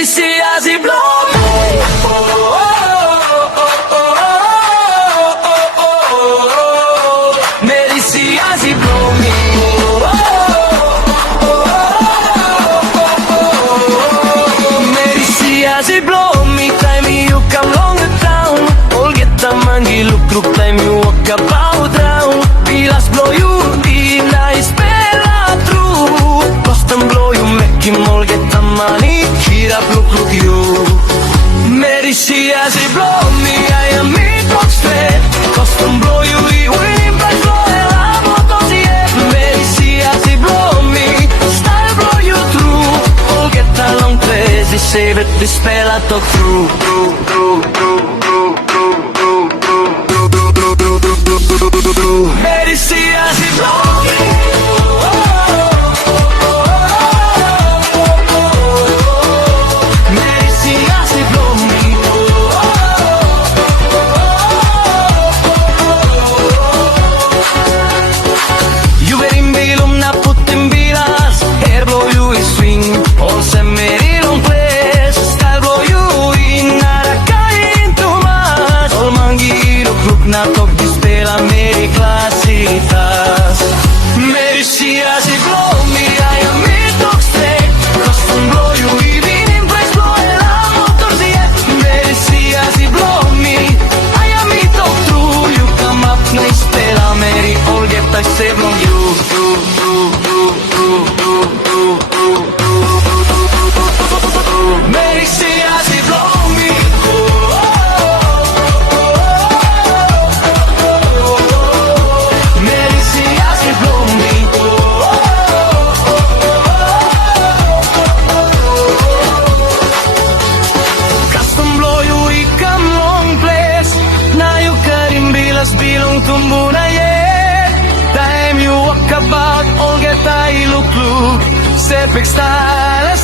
मेरी सियासी ब्लॉग मेरी सियासी ब्लॉग मेरी सियासी blog me time you come long down all get the money look time you walk about down pilas blow you in nice bella true custom blow you make him all get the money here up look you मेरी सियासी blow me I am me talk straight custom blow you winning but blow el amo tosie मेरी सियासी blow me style blow you through all get along crazy save it this spell I talk through मेरी सियासी blow me मेरी सियासी blow me You wearing bilum na putin bilas hair blow you is swing all se meri long place style blow you in nada kain too much all mangiro kruk na tok dispela meri classitas meri siasi blow me I am me talk straight custom blow you even in place blow el amo torsie meri siasi blow me I am me talk true you come up nice stela meri all get I save long you मेरी सियासी blow me मेरी सियासी blow me custom blow you ikam long place now you karim bilas bilong tumbuh na ye time you walk about all get I look Sepik style